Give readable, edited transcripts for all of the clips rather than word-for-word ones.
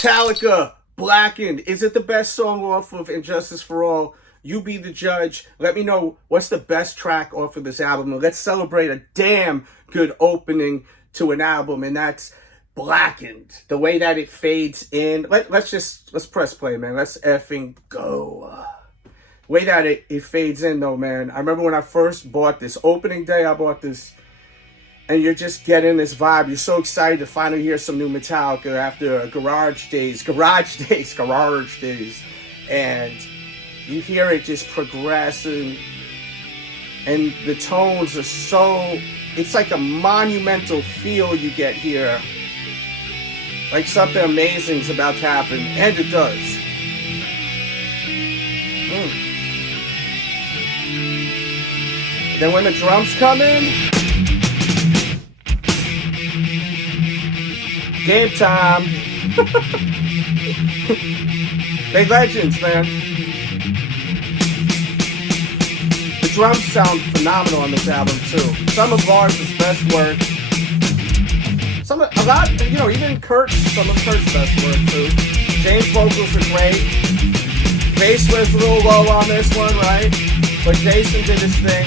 Metallica Blackened. Is it the best song off of Injustice for All? You be the judge. Let me know what's the best track off of this album. And let's celebrate a damn good opening to an album, and that's Blackened. The way that it fades in. Let's press play, man. Let's effing go. The way that it fades in, though, man. I remember when I first bought this. Opening day, I bought this. And you're just getting this vibe. You're so excited to finally hear some new Metallica after garage days. And you hear it just progressing. And the tones are so... It's like a monumental feel you get here. Like something amazing's about to happen. And it does. Then when the drums come in... Game time. They legends, man. The drums sound phenomenal on this album too. Some of Lars's best work. Even Kurt, some of Kurt's best work too. James' vocals are great. Bass was a little low on this one, right? But Jason did his thing.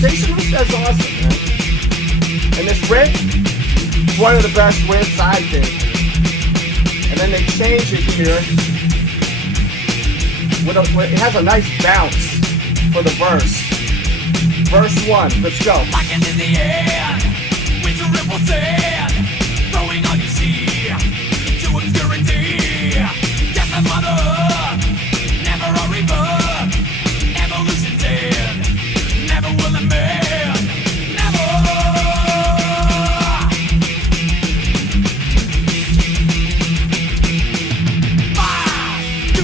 Jason was awesome, man. And this riff, one of the best riffs, I think. And then they change it here. It has a nice bounce for the verse. Verse 1, let's go. Blackened in the air, with a ripple sand, throwing all you see into obscurity. Death and mother, never a rebirth. Evolution's in, never will a man, never.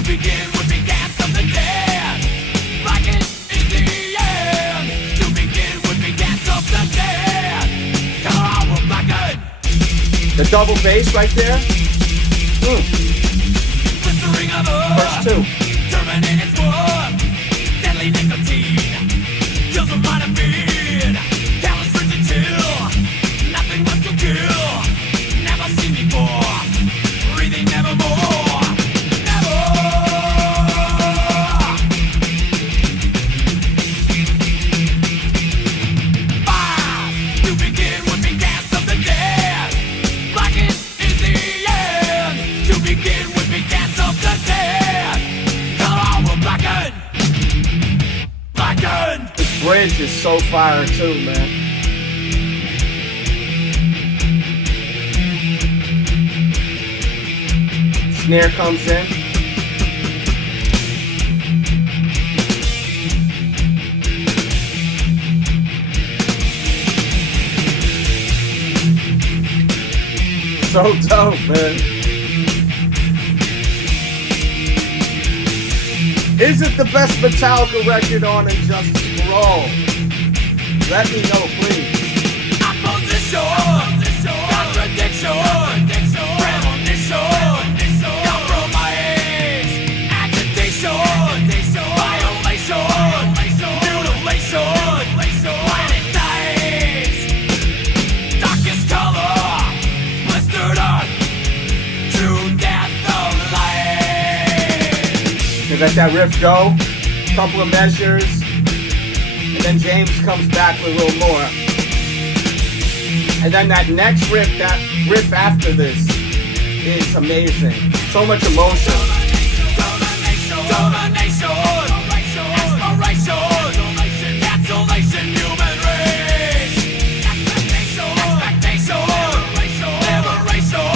Begin with the dance of the dead. Blackened is the end. To begin with the dance of the dead. Oh, we're blackened. The double bass right there. Blistering of earth. Verse 2. Terminating its work. Deadly nicotine. Kills the mind and beard. Callous frigid chill. Nothing left to kill. Never seen before. Breathing nevermore. This bridge is so fire too, man. Snare comes in. So dope, man. Is it the best Metallica record on Injustice for All? Let me know, please. Opposition, contradiction, premonition, compromise, agitation, violation, mutilation, planet dies, darkest color, blistered earth, true death of life. They let that riff go, couple of measures, and then James comes back with a little more. And then that next riff, that riff after this, is amazing. So much emotion. Domination, exploration, cancellation, human race, expectation, liberation,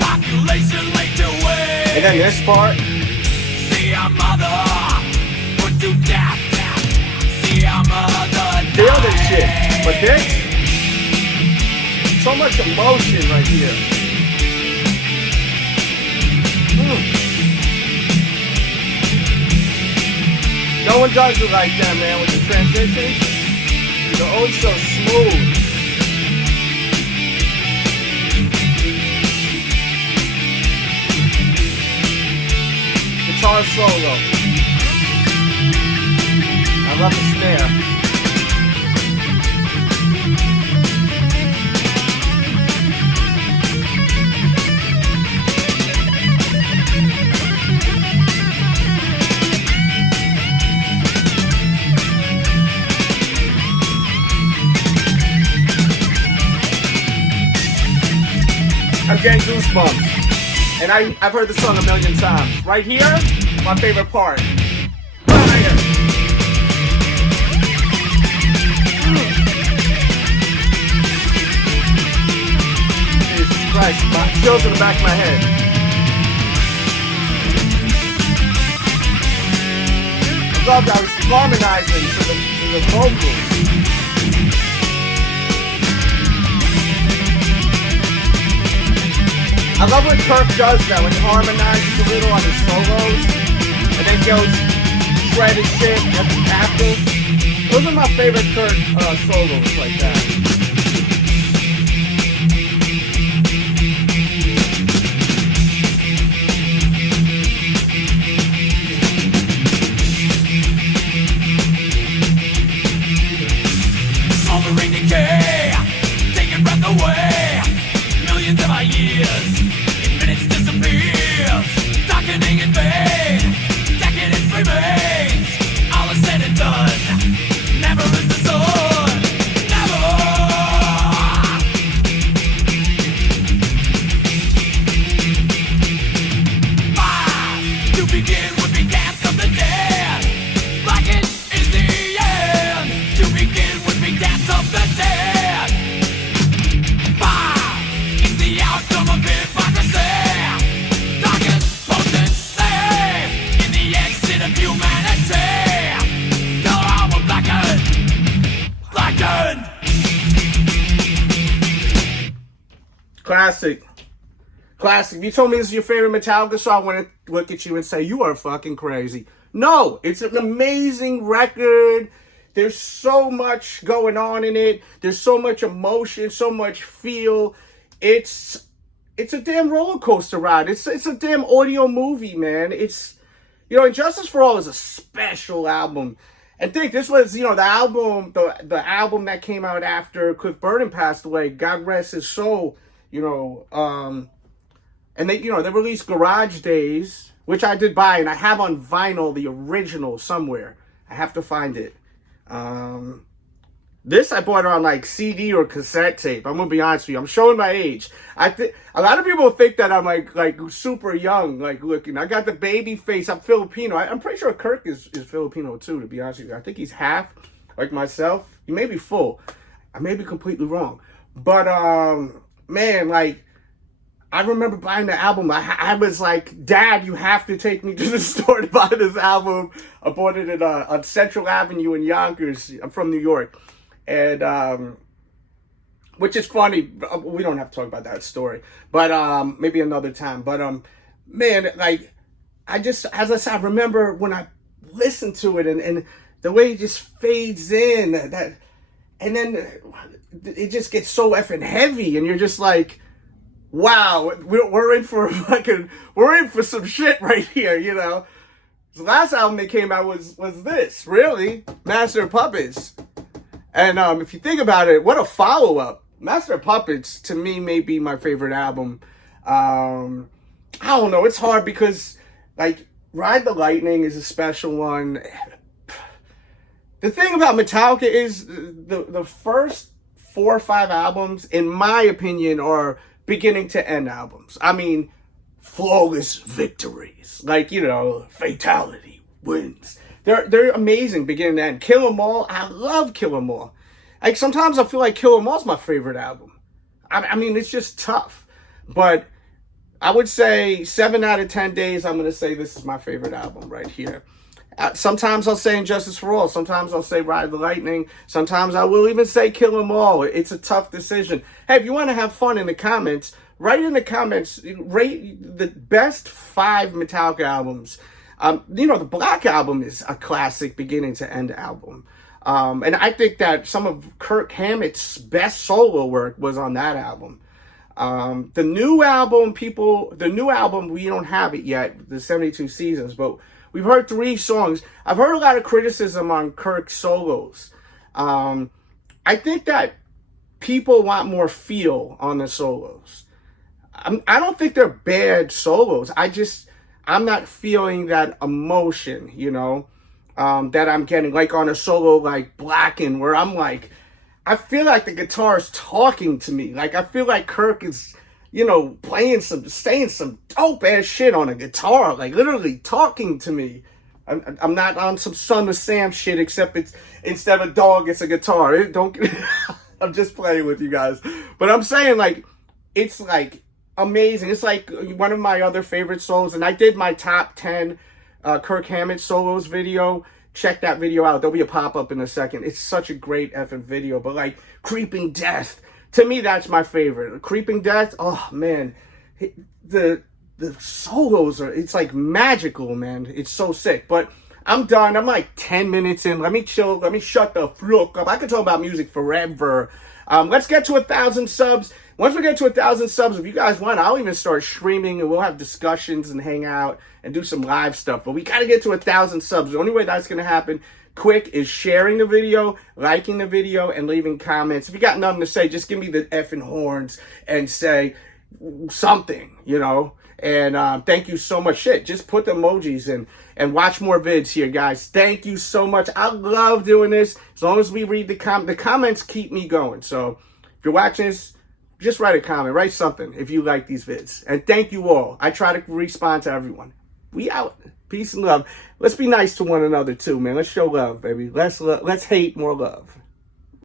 population laid to waste. And then this part. See our mother put to death. See our mother Feel this shit. But this, so much emotion right here. No one does it like that, man, with the transitions. They're always so smooth. Guitar solo. I love the snare. getting goosebumps. And I've heard the song a million times. Right here, my favorite part. Right here. Jesus Christ, my chills in the back of my head. I love that I was harmonizing to the vocals. I love when Kirk does that, when he harmonizes a little on his solos, and then goes shredded shit at the captain. Those are my favorite Kirk solos like that. Smoldering decay, taking breath away. Millions of our years, in minutes disappears. Darkening in vain, decadence remains. All is said and done, never is the sun. Never. To begin would be dance of the dead. Blackened is the end. To begin would be dance of the dead. Fire is the outcome of hypocrisy. Darkest potency in the exit of humanity. Your arm will blackened. Blackened. Classic. Classic. If you told me this is your favorite Metallica song, I want to look at you and say, you are fucking crazy. No, it's an amazing record. There's so much going on in it. There's so much emotion, so much feel. It's a damn roller coaster ride. It's a damn audio movie, man. It's, and Justice for All is a special album. And think this was, the album, the album that came out after Cliff Burton passed away. God rest his soul. And they released Garage Days, which I did buy, and I have on vinyl the original somewhere. I have to find it. This I bought on like CD or cassette tape. I'm gonna be honest with you. I'm showing my age. A lot of people think that I'm like super young, like looking. I got the baby face. I'm Filipino. I'm pretty sure Kirk is Filipino too. To be honest with you, I think he's half, like myself. He may be full. I may be completely wrong, but man, like. I remember buying the album. I was like, Dad, you have to take me to the store to buy this album. I bought it on Central Avenue in Yonkers. I'm from New York. And, which is funny. We don't have to talk about that story. But maybe another time. But, man, like, as I said, I remember when I listened to it and the way it just fades in. And then it just gets so effing heavy. And you're just like, wow, we're in for some shit right here, The last album that came out was this, really, Master of Puppets. And if you think about it, what a follow-up. Master of Puppets, to me, may be my favorite album. I don't know, it's hard because, like, Ride the Lightning is a special one. The thing about Metallica is the first 4 or 5 albums, in my opinion, are beginning to end albums. I mean, flawless victories. Like, fatality wins. They're amazing beginning to end. Kill 'Em All, I love Kill 'Em All. Like, sometimes I feel like Kill 'Em All is my favorite album. I mean, it's just tough. But I would say 7 out of 10 days, I'm going to say this is my favorite album right here. Sometimes I'll say Injustice for All. Sometimes I'll say Ride the Lightning. Sometimes I will even say Kill 'Em All. It's a tough decision. Hey, if you want to have fun in the comments, write in the comments, rate the best 5 Metallica albums. The Black Album is a classic beginning to end album. And I think that some of Kirk Hammett's best solo work was on that album. The new album, we don't have it yet, the 72 Seasons, but we've heard 3 songs. I've heard a lot of criticism on Kirk's solos. I think that people want more feel on the solos. I don't think they're bad solos. I'm not feeling that emotion, that I'm getting, like on a solo like Blackened, where I'm like, I feel like the guitar is talking to me. Like, I feel like Kirk is saying some dope ass shit on a guitar, like literally talking to me. I'm not on some Son of Sam shit, except it's instead of a dog, it's a guitar. Don't. I'm just playing with you guys, but I'm saying like it's like amazing. It's like one of my other favorite solos, and I did my top 10 Kirk Hammett solos video. Check that video out. There'll be a pop-up in a second. It's such a great effing video. But like Creeping Death, to me, that's my favorite. Creeping Death, oh man, the solos it's like magical, man. It's so sick. But I'm done. I'm like 10 minutes in. Let me chill. Let me shut the fuck up. I could talk about music forever. Let's get to 1,000 subs. Once we get to 1,000 subs, if you guys want, I'll even start streaming and we'll have discussions and hang out and do some live stuff. But we got to get to 1,000 subs. The only way that's going to happen quick is sharing the video, liking the video, and leaving comments. If you got nothing to say, just give me the effing horns and say something, And thank you so much. Shit, just put the emojis in and watch more vids here, guys. Thank you so much. I love doing this. As long as we read the comments keep me going. So if you're watching this, just write a comment. Write something if you like these vids. And thank you all. I try to respond to everyone. We out. Peace and love. Let's be nice to one another too, man. Let's show love, baby. Let's hate more love.